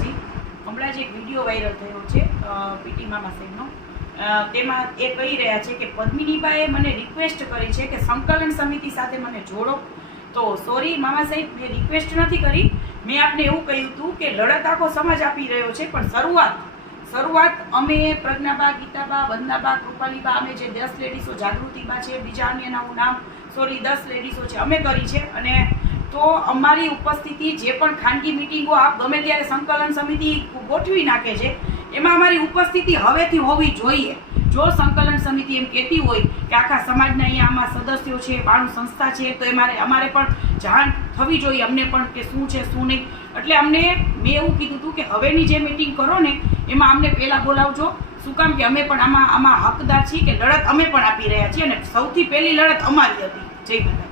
હમણાં જ એક વીડિયો વાયરલ થયો છે પીટી મામા સાહેબનો. તેમાં એ કહી રહ્યા છે કે પદ્મિનીબાએ મને રિક્વેસ્ટ કરી છે કે સંકલન સમિતિ સાથે મને જોડો. તો સોરી મામા સાહેબ, મેં રિક્વેસ્ટ નથી કરી. મેં આપને એવું કહ્યું હતું કે લડત આખો સમાજ આપી રહ્યો છે, પણ શરૂઆત શરૂઆત અમે પ્રજ્ઞાબા, ગીતાબા વંદાબા કૃપાલીબા, અમે જે દસ લેડીઝો જાગૃતિબા છે, બીજા અન્યના નામ સોરી દસ લેડીઝો છે, અમે કરી છે. અને તો અમારી ઉપસ્થિતિ જે પણ ખાનગી મિટિંગો આપ ગમે ત્યારે સંકલન સમિતિ ગોઠવી નાખે છે, એમાં અમારી ઉપસ્થિતિ હવેથી હોવી જોઈએ. જો સંકલન સમિતિ એમ કહેતી હોય કે આખા સમાજના અહીંયા આમાં સદસ્યો છે, બાણું સંસ્થા છે, તો એમાં અમારે પણ જાણ થવી જોઈએ અમને પણ કે શું છે, શું નહીં. એટલે અમને મેં એવું કીધું હતું કે હવેની જે મિટિંગ કરો ને, એમાં અમને પહેલાં બોલાવજો. શું કામ કે અમે પણ આમાં આમાં હકદાર છીએ કે લડત અમે પણ આપી રહ્યા છીએ અને સૌથી પહેલી લડત અમારી હતી. જય માતાજી.